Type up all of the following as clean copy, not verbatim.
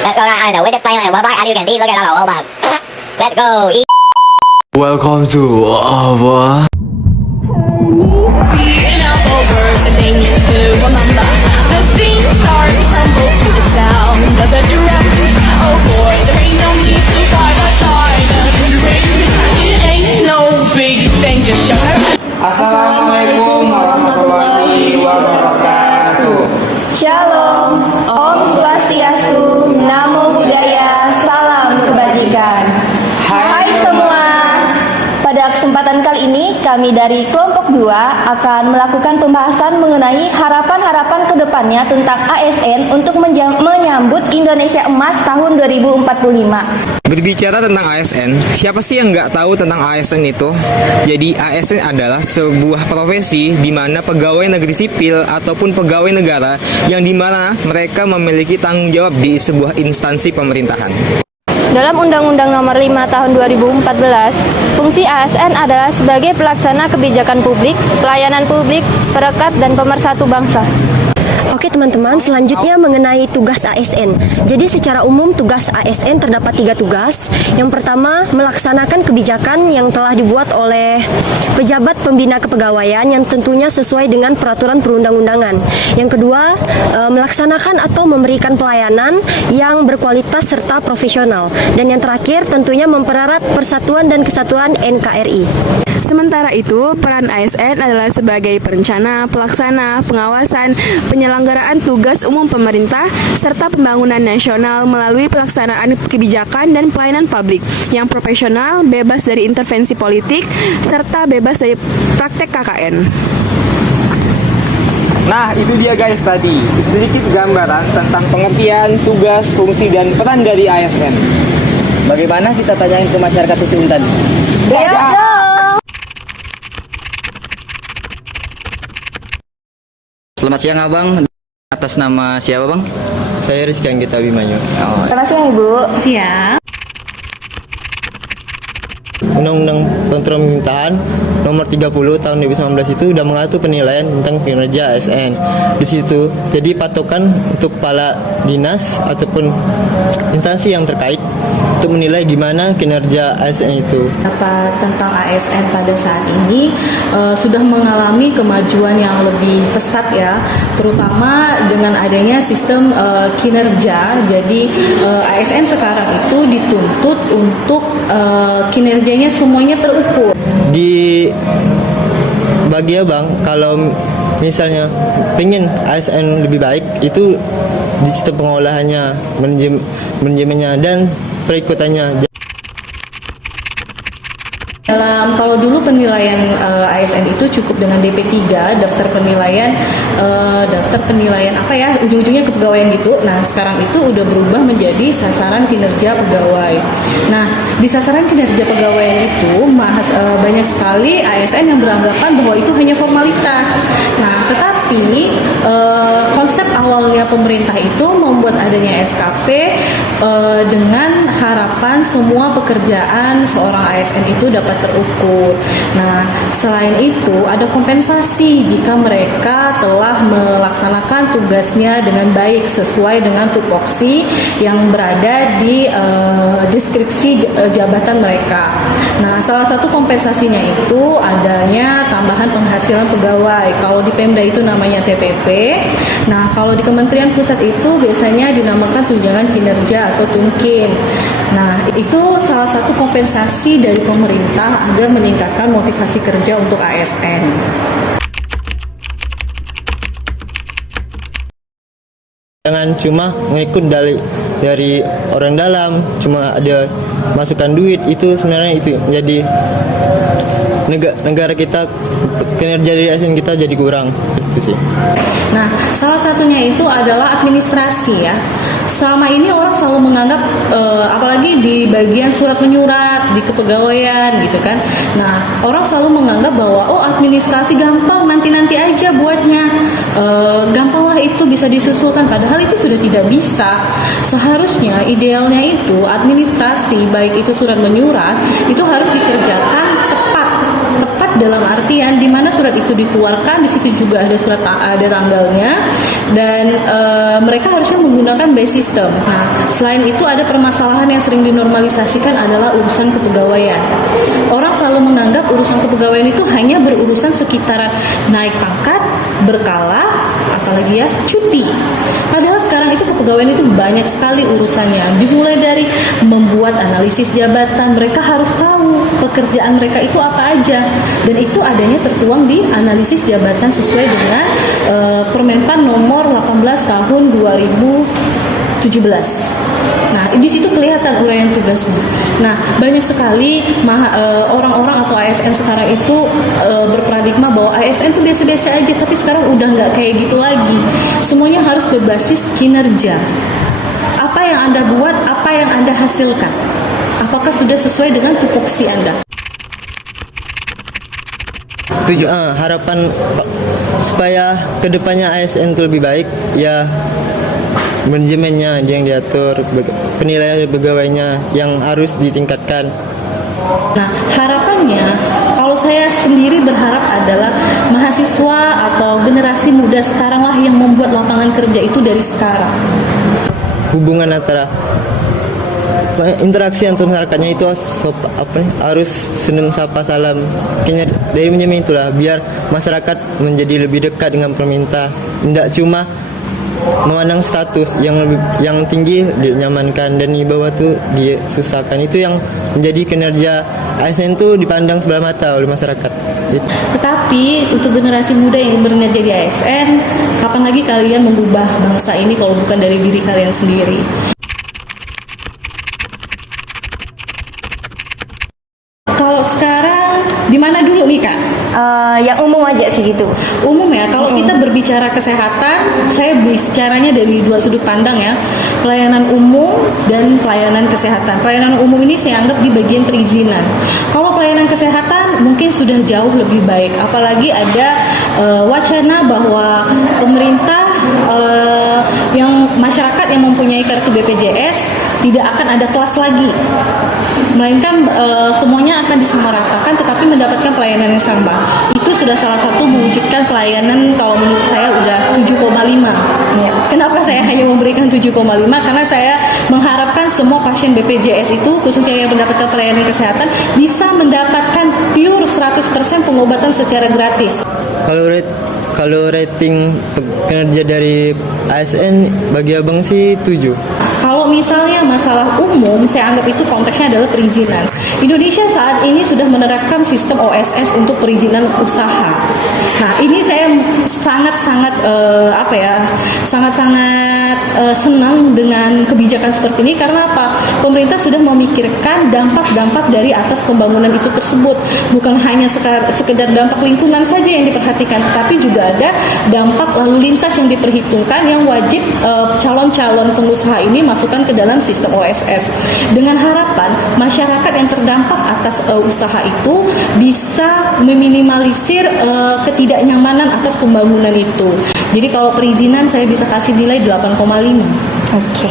Let's go now. The wicked player and what are you can look at all over. Let's go. Welcome to our Over the things to remember. The scene start tumble to the sound of the drums. Oh boy, there ain't no need to fight a silent ring. It ain't no big thing, just shout out. Assalamualaikum warahmatullahi wabarakatuh. Shalom, Om Swastiastu, Namo Buddhaya, Salam Kebajikan. Hai semua. Pada kesempatan kali ini, kami dari kelompok 2 akan melakukan pembahasan mengenai harapan-harapan kedepannya tentang ASN untuk menyambut Indonesia Emas tahun 2045. Berbicara tentang ASN, siapa sih yang nggak tahu tentang ASN itu? Jadi ASN adalah sebuah profesi di mana pegawai negeri sipil ataupun pegawai negara yang di mana mereka memiliki tanggung jawab di sebuah instansi pemerintahan. Dalam Undang-Undang Nomor 5 Tahun 2014, fungsi ASN adalah sebagai pelaksana kebijakan publik, pelayanan publik, perekat, dan pemersatu bangsa. Oke teman-teman, selanjutnya mengenai tugas ASN. Jadi secara umum tugas ASN terdapat 3 tugas. Yang pertama, melaksanakan kebijakan yang telah dibuat oleh pejabat pembina kepegawaian yang tentunya sesuai dengan peraturan perundang-undangan. Yang kedua, melaksanakan atau memberikan pelayanan yang berkualitas serta profesional. Dan yang terakhir, tentunya mempererat persatuan dan kesatuan NKRI. Sementara itu, peran ASN adalah sebagai perencana, pelaksana, pengawasan, penyelenggaraan tugas umum pemerintah, serta pembangunan nasional melalui pelaksanaan kebijakan dan pelayanan publik yang profesional, bebas dari intervensi politik, serta bebas dari praktek KKN. Nah, itu dia guys tadi, sedikit gambaran tentang pengertian, tugas, fungsi, dan peran dari ASN. Bagaimana kita tanyain ke masyarakat Ucun tadi? Selamat siang abang, atas nama siapa bang? saya Rizky Anggita Abimanyu. Terima kasih Ibu. Siap. Undang-Undang Peraturan Pemerintahan Nomor 30 Tahun 2019 itu sudah mengatur penilaian tentang kinerja ASN. Di situ jadi patokan untuk kepala dinas ataupun instansi yang terkait untuk menilai gimana kinerja ASN itu. Tentang ASN pada saat ini sudah mengalami kemajuan yang lebih pesat ya, terutama dengan adanya sistem kinerja. Jadi ASN sekarang itu dituntut untuk kinerjanya semuanya terukur. Di bagi abang, kalau misalnya pengen ASN lebih baik, itu di sistem pengolahannya, manajemennya, dan perikutannya. Kalau dulu penilaian ASN itu cukup dengan DP3, daftar penilaian apa ya, ujung-ujungnya kepegawaian gitu. Nah, sekarang itu udah berubah menjadi sasaran kinerja pegawai. Nah, di sasaran kinerja pegawaian itu banyak sekali ASN yang beranggapan bahwa itu hanya formalitas. Nah, tetapi konsep awalnya pemerintah itu membuat adanya SKP dengan harapan semua pekerjaan seorang ASN itu dapat terukur. Nah, selain itu ada kompensasi jika mereka telah melaksanakan tugasnya dengan baik sesuai dengan tupoksi yang berada di deskripsi jabatan mereka. Nah, salah satu kompensasinya itu adanya tambahan penghasilan pegawai. Kalau di Pemda itu namanya TPP. Nah, kalau di Kementerian Pusat itu biasanya dinamakan tunjangan kinerja atau tungkin. Nah, itu salah satu kompensasi dari pemerintah agar meningkatkan motivasi kerja untuk ASN. Jangan cuma mengikut dari orang dalam, cuma ada masukan duit, itu sebenarnya itu jadi negara kita, kinerja dari ASN kita jadi kurang, itu sih. Nah, salah satunya itu adalah administrasi ya. Selama ini orang selalu menganggap, apalagi di bagian surat menyurat, di kepegawaian gitu kan. Nah, orang selalu menganggap bahwa administrasi gampang, nanti-nanti aja buatnya. Gampanglah itu bisa disusulkan, padahal itu sudah tidak bisa. Seharusnya idealnya itu administrasi, baik itu surat menyurat, itu harus dikerjakan tepat dalam artian di mana surat itu dikeluarkan, di situ juga ada ada tanggalnya, dan mereka harusnya menggunakan by system. Nah, selain itu ada permasalahan yang sering dinormalisasikan adalah urusan kepegawaian. Orang selalu menganggap urusan kepegawaian itu hanya berurusan sekitaran naik pangkat, berkala, apalagi ya cuti. Padahal sekarang itu kepegawaian itu banyak sekali urusannya. Dimulai dari membuat analisis jabatan, mereka harus tahu pekerjaan mereka itu apa aja, dan itu adanya tertuang di analisis jabatan sesuai dengan Permenpan nomor 18 tahun 2017. Nah, di situ kelihatan uraian tugas. Nah, banyak sekali orang-orang atau ASN sekarang itu berparadigma bahwa ASN itu biasa-biasa aja, tapi sekarang udah nggak kayak gitu lagi. Semuanya harus berbasis kinerja. Apa yang Anda buat, apa yang Anda hasilkan, apakah sudah sesuai dengan tupoksi Anda? Harapan supaya kedepannya ASN itu lebih baik, ya manajemennya yang diatur, penilaian pegawainya yang harus ditingkatkan. Nah, harapannya kalau saya sendiri berharap adalah mahasiswa atau generasi muda sekarang lah yang membuat lapangan kerja itu dari sekarang. Hubungan antara interaksi antar masyarakatnya itu harus senang sapa salam. Kayaknya dari manajemen itulah biar masyarakat menjadi lebih dekat dengan pemerintah. Tidak cuma memandang status yang tinggi dinyamankan dan di bawah tuh disusahkan. Itu yang menjadi kinerja ASN itu dipandang sebelah mata oleh masyarakat. Gitu. Tetapi untuk generasi muda yang berniat jadi ASN, kapan lagi kalian mengubah bangsa ini kalau bukan dari diri kalian sendiri? Kalau sekarang di mana dulu nih Kak? Yang umum aja sih gitu. Umum ya, kalau kita berbicara kesehatan, saya bicaranya dari dua sudut pandang ya. Pelayanan umum dan pelayanan kesehatan. Pelayanan umum ini saya anggap di bagian perizinan. Kalau pelayanan kesehatan mungkin sudah jauh lebih baik. Apalagi ada wacana bahwa pemerintah yang masyarakat yang mempunyai kartu BPJS tidak akan ada kelas lagi, melainkan semuanya akan disamaratakan tetapi mendapatkan pelayanan yang sama. Itu sudah salah satu mewujudkan pelayanan kalau menurut saya udah 7,5. Ya. Kenapa saya hanya memberikan 7,5? Karena saya mengharapkan semua pasien BPJS itu khususnya yang mendapatkan pelayanan kesehatan bisa mendapatkan pure 100% pengobatan secara gratis. Kalau rating kinerja dari ASN bagi abang sih 7. Kalau misalnya masalah umum, saya anggap itu konteksnya adalah perizinan. Indonesia saat ini sudah menerapkan sistem OSS untuk perizinan usaha. Nah, ini saya sangat-sangat senang dengan kebijakan seperti ini karena apa? Pemerintah sudah memikirkan dampak-dampak dari atas pembangunan itu tersebut. Bukan hanya sekedar dampak lingkungan saja yang diperhatikan, tetapi juga ada dampak lalu lintas yang diperhitungkan yang wajib calon-calon pengusaha ini masukkan ke dalam sistem OSS. Dengan harapan masyarakat yang terdampak atas usaha itu bisa meminimalisir ketidaknyamanan atas pembangunan itu. Jadi kalau perizinan saya bisa kasih nilai 8,5. Oke.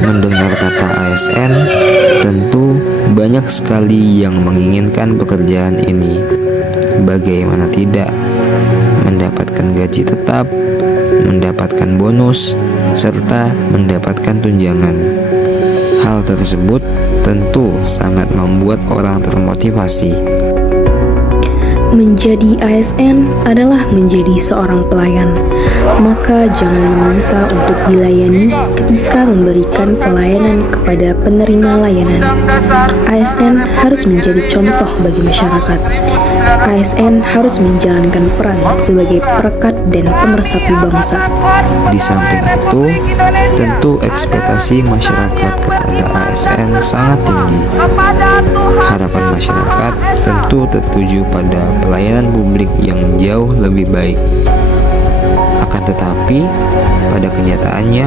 Mendengar kata ASN, tentu banyak sekali yang menginginkan pekerjaan ini. Bagaimana tidak? Mendapatkan gaji tetap, mendapatkan bonus, serta mendapatkan tunjangan. Hal tersebut tentu sangat membuat orang termotivasi. Menjadi ASN adalah menjadi seorang pelayan, maka jangan meminta untuk dilayani ketika memberikan pelayanan kepada penerima layanan. ASN harus menjadi contoh bagi masyarakat. ASN harus menjalankan peran sebagai perekat dan pemersatu bangsa. Di samping itu, tentu ekspektasi masyarakat kepada ASN sangat tinggi. Harapan masyarakat tentu tertuju pada pelayanan publik yang jauh lebih baik. Akan tetapi, pada kenyataannya,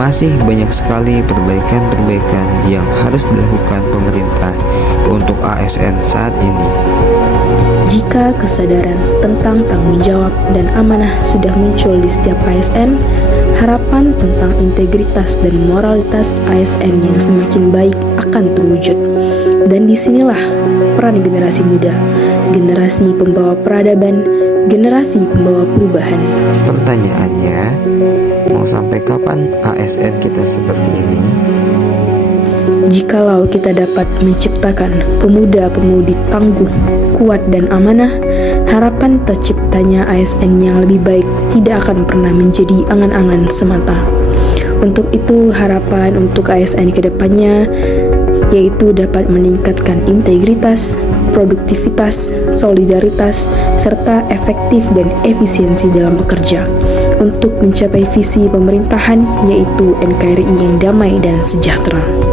masih banyak sekali perbaikan-perbaikan yang harus dilakukan pemerintah untuk ASN saat ini. Jika kesadaran tentang tanggung jawab dan amanah sudah muncul di setiap ASN, harapan tentang integritas dan moralitas ASN yang semakin baik akan terwujud. Dan disinilah peran generasi muda, generasi pembawa peradaban, generasi pembawa perubahan. Pertanyaannya, mau sampai kapan ASN kita seperti ini? Jikalau kita dapat menciptakan pemuda-pemudi tangguh, kuat dan amanah, harapan terciptanya ASN yang lebih baik tidak akan pernah menjadi angan-angan semata. Untuk itu, harapan untuk ASN ke depannya yaitu dapat meningkatkan integritas, produktivitas, solidaritas, serta efektif dan efisiensi dalam bekerja untuk mencapai visi pemerintahan yaitu NKRI yang damai dan sejahtera.